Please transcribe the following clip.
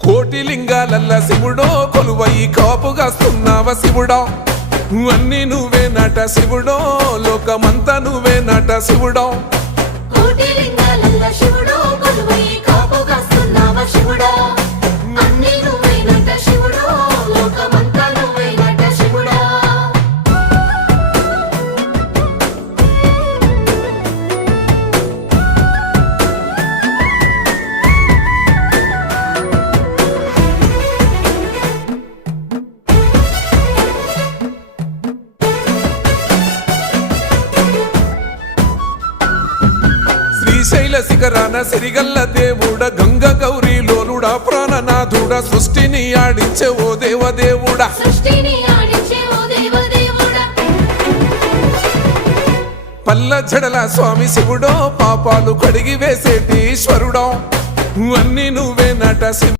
కోటి లింగాలల్ల శివుడో కొలువై కాపుగాస్తున్నావ శివుడా అన్నీ నువ్వే నట శివుడో లోకమంతా నువ్వే నట శివుడో కోటి లింగాలల్ల శివుడో కొలువై కాపుగాస్తున్నావ శివుడా అన్నీ నువ్వే నట శివుడో లోకమంతా నువ్వే నట శివుడా శ్రీశైల శిఖరాన సిరిగల్ల దేవుడ గంగ గౌరీ లోలుడా ప్రాణనాథుడా సృష్టిని ఆడించే ఓ దేవదేవుడా సృష్టిని ఆడించే ఓ దేవదేవుడా పల్ల జడల స్వామి శివుడో పాపాలు కడిగి వేసేటి ఈశ్వరుడో అన్నీ నువ్వే నట శివుడో